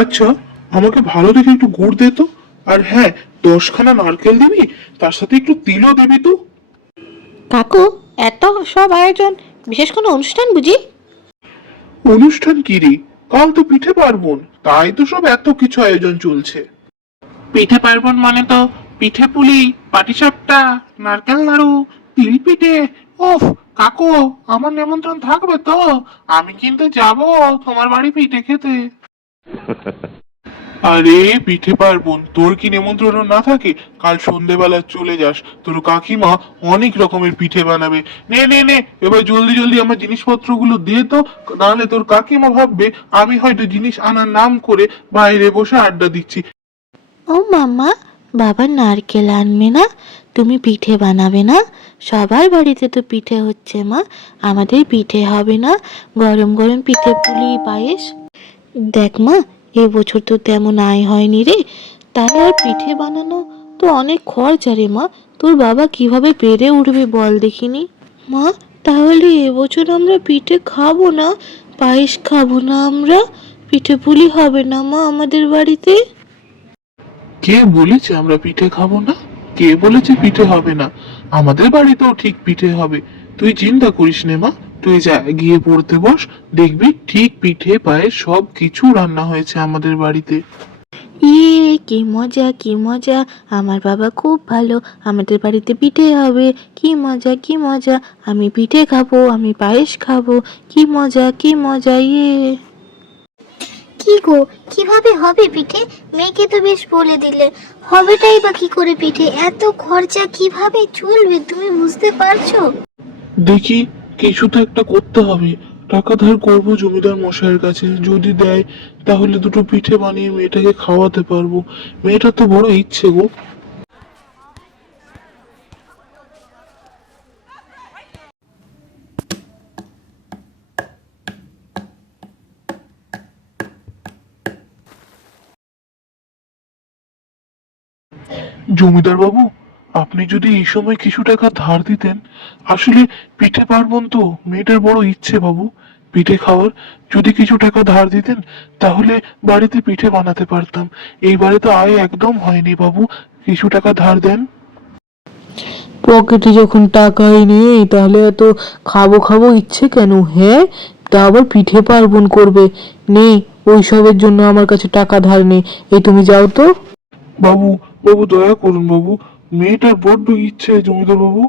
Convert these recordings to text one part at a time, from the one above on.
আচ্ছা, আমাকে ভালো দেখে একটু গুড় দে তো। আর হ্যাঁ, 10খানা নারকেল দিবি, তার সাথে একটু তিলও দিবি তো। কাকু, এত সব আয়োজন, বিশেষ কোনো অনুষ্ঠান বুঝি? অনুষ্ঠান কি রে? কাল তো পিঠে পার্বণ, তাই তো সব এত কিছু আয়োজন চলছে। পিঠে পার্বণ মানে তো পিঠে পুলি, পাটিসাপটা, নারকেল নাড়ু, তিল পিঠে। ওফ, কাকু, আমার নিমন্ত্রণ থাকবে তো? আমি কিন্তু যাব তোমার বাড়ি পিঠে খেতে। আরে পিঠে পার্বণ, তোর কি নিমন্ত্রণ না থাকে? কাল সন্ধেবেলা চলে যাস, তোর কাকিমা অনেক রকমের পিঠে বানাবে। নে নে নে, এবার জলদি জলদি আমার জিনিসপত্রগুলো দে তো, নাহলে তোর কাকিমা ভাববে আমি হয়তো জিনিস আনার নাম করে বাইরে বসে আড্ডা দিচ্ছি। ও মামা, বাবা নারকেল আনবে না? তুমি পিঠে বানাবে না? সবার বাড়িতে তো পিঠে হচ্ছে মা, আমাদের পিঠে হবে না? গরম গরম পিঠে পুলি পায়েস। দেখ মা, এবছর তো তেমন আয় হয়নি রে, তাই আর পিঠে বানানো তো অনেক খরচা রে মা। তোর বাবা কিভাবে পেরে উঠবে বল দেখিনি? মা, তাহলে এবছর আমরা পিঠে খাবো না? পায়েস খাবো না আমরা? পিঠে পুলি হবে না মা আমাদের বাড়িতে? কে বলেছে আমরা পিঠে খাবো না? কে বলেছে পিঠে হবে না? আমাদের বাড়িতেও ঠিক পিঠে হবে। তুই চিন্তা করিস নে মা, তুই যা গিয়ে পড়তে বস, দেখবি ঠিক পিঠে পায়ে সব কিছু রান্না হয়েছে আমাদের বাড়িতে। ইয়ে, কি মজা কি মজা! আমার বাবা খুব ভালো, আমাদের বাড়িতে পিঠে হবে। কি মজা কি মজা! আমি পিঠে খাবো, আমি পায়েস খাবো। কি মজা কি মজা! ইয়ে। কি গো, কিভাবে হবে পিঠে? মেয়েকে তো বেশ বলে দিলে, হবেটাই বা কি করে পিঠে? এত খরচা কিভাবে চলবে তুমি বুঝতে পারছো? দেখি, কিছু তো একটা করতে হবে। টাকা ধার করবো জমিদার মশাইয়ের কাছে, যদি দেয় তাহলে দুটো পিঠে বানিয়ে মেয়েটাকে খাওয়াতে পারবো। মেয়েটা তো বড় ইচ্ছে গো। জমিদার বাবু, আপনি যদি এই সময় কিছু টাকা ধার দিতেন। আসলে পিঠে পার্বণ তো, মেয়েটার বড় ইচ্ছে বাবু পিঠে খাওয়ার। যদি কিছু টাকা ধার দিতেন তাহলে বাড়িতে পিঠে বানাতে পারতাম। এইবারে তো আয় একদম হয়নি বাবু, কিছু টাকা ধার দেন। পকেটে যখন টাকাই নেই তাহলে এত খাবো খাবো ইচ্ছে কেন? হ্যাঁ, তা আবার পিঠে পার্বণ করবে? নেই, ওইসবের জন্য আমার কাছে টাকা ধার নেই। এই তুমি যাও তো। বাবু, বাবু দয়া করুন বাবু, মেয়েটার বড্ড ইচ্ছে জমিদার বাবু।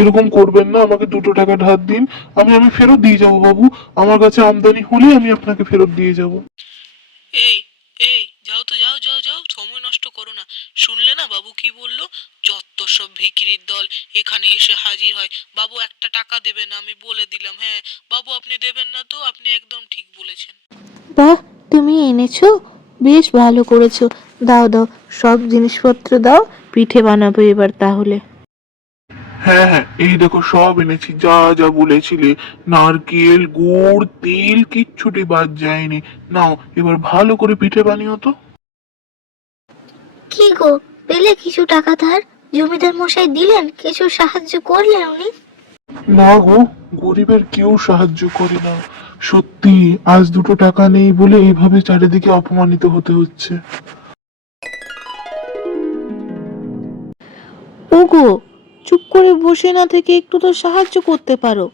এরকম করবেন না, আমাকে দুটো টাকা ধার দিন। আমি আমি ফেরত দিয়ে যাবো বাবু। আমার কাছে আমদানি হলে আমি আপনাকে ফেরত দিয়ে যাব। এই এই যাও তো, যাও যাও যাও, সময় নষ্ট করো না। শুনলে না বাবু কি বললো? যত সব ভিখিরির দল এখানে এসে হাজির হয়। বাবু একটা টাকা দেবে না, আমি বলে দিলাম। হ্যাঁ বাবু, আপনি দেবেন না তো? আপনি একদম ঠিক বলেছেন। বাহ, তুমি এনেছো, বেশ ভালো করেছো। দাও দাও, সব জিনিসপত্র দাও, পিঠে বানাবো এবার তাহলে। হ্যাঁ হ্যাঁ, এই দেখো সব এনেছি, যা যা বলেছিলে। নারকেল, গুড়, তেল কিচ্ছুটি বাদ যায়নি। নাও, এবার ভালো করে পিঠে বানিও তো। কি গো, পেলে কিছু টাকা ধার? জমিদার মশাই দিলেন, কিছু সাহায্য করলেন উনি? না গো, গরিবের কেউ সাহায্য করে না। সত্যি, আজ দুটো টাকা নেই বলে এইভাবে চারিদিকে অপমানিত হতে হচ্ছে। ওগো, চুপ করে বসে না থেকে একটু তো সাহায্য করতে পারো।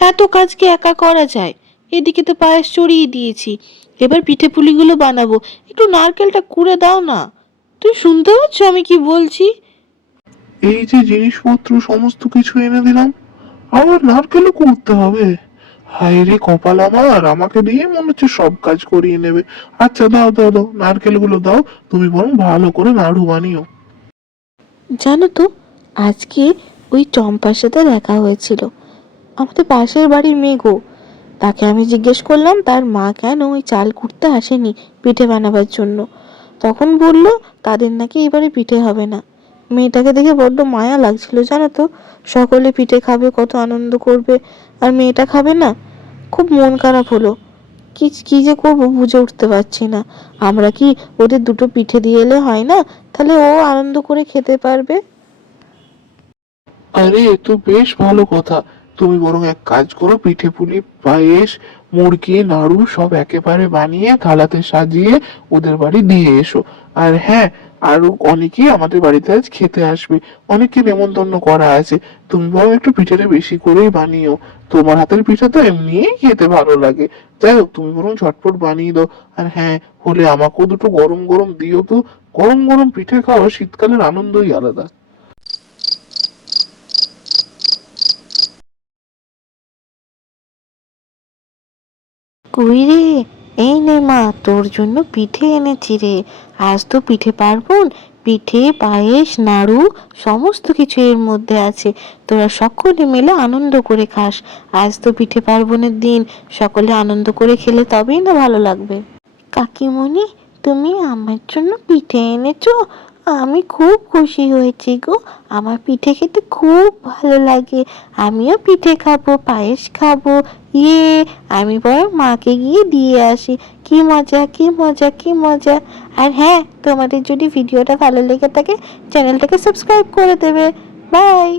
এত কাজ কি একা করা যায়? এদিকে তো পায়েস চড়িয়ে দিয়েছি, এবার পিঠে পুলিগুলো বানাবো। একটু নারকেলটা কুড়ে দাও না। তুই শুনতে পাচ্ছ আমি কি বলছি? এই যে জিনিসপত্র সমস্ত কিছু এনে দিলাম, আবার নারকেলও করতে হবে? হায় রে কপাল আমার, আমাকে দিয়ে মনে হচ্ছে সব কাজ করিয়ে নেবে। আচ্ছা দাও দাও দাও, নারকেলগুলো দাও। তুমি বরং ভালো করে নাড়ু বানিও। জানো তো, আজকে ওই চম্পার সাথে দেখা হয়েছিল, আমাদের পাশের বাড়ির মেয়ে গো। তাকে আমি জিজ্ঞেস করলাম তার মা কেন ওই চাল কুটতে আসেনি পিঠে বানাবার জন্য। তখন বলল তাদের নাকি এবারে পিঠে হবে না। মেয়েটাকে দেখে বড্ড মায়া লাগছিল জানো তো। সকলে পিঠে খাবে, কত আনন্দ করবে, আর মেয়েটা খাবে না। খুব মন খারাপ হলো। কি কি যে করবো বুঝে উঠতে পারছি না। আমরা কি ওদের দুটো পিঠে দিয়ে এলে হয় না? তাহলে ও আনন্দ করে খেতে পারবে। আরে এ তো বেশ ভালো কথা। তুমি বরং এক কাজ করো, পিঠে পুলি পায়েস মুড়কি নাড়ু সব একেবারে বানিয়ে থালাতে সাজিয়ে ওদের বাড়ি দিয়ে এসো। আর হ্যাঁ, আরো অনেকেই আমাদের বাড়িতে আজ খেতে আসবে, অনেককে নেমন্তন্ন করা আছে। তুমি বরং একটু পিঠেটা বেশি করেই বানিও, তোমার হাতের পিঠা তো এমনিই খেতে ভালো লাগে। যাই হোক, তুমি বরং ঝটপট বানিয়ে দাও। আর হ্যাঁ, হলে আমাকেও দুটো গরম গরম দিও তো। গরম গরম পিঠে খাওয়া শীতকালের আনন্দই আলাদা। কই রে, এই নে মা, তোর জন্য পিঠে এনেছি রে। আজ তো পিঠে পার্বণ, পিঠে পায়েস নাড়ু সমস্ত কিছু এর মধ্যে আছে। তোরা সকলে মিলে আনন্দ করে খাস। আজ তো পিঠে পার্বণের দিন, সকলে আনন্দ করে খেলে তবেই না ভালো লাগবে। কাকিমণি, তুমি আমার জন্য পিঠে এনেছো? আমি খুব খুশি হয়েছি গো। আমার পিঠে খেতে খুব ভালো লাগে। আমিও পিঠে খাবো, পায়েস খাবো। ইয়ে, আমি বরং মাকে গিয়ে দিয়ে আসি। কি মজা, কি মজা, কি মজা। আর হ্যাঁ, তোমাদের যদি ভিডিওটা ভালো লেগে থাকে চ্যানেলটাকে সাবস্ক্রাইব করে দেবে। বাই।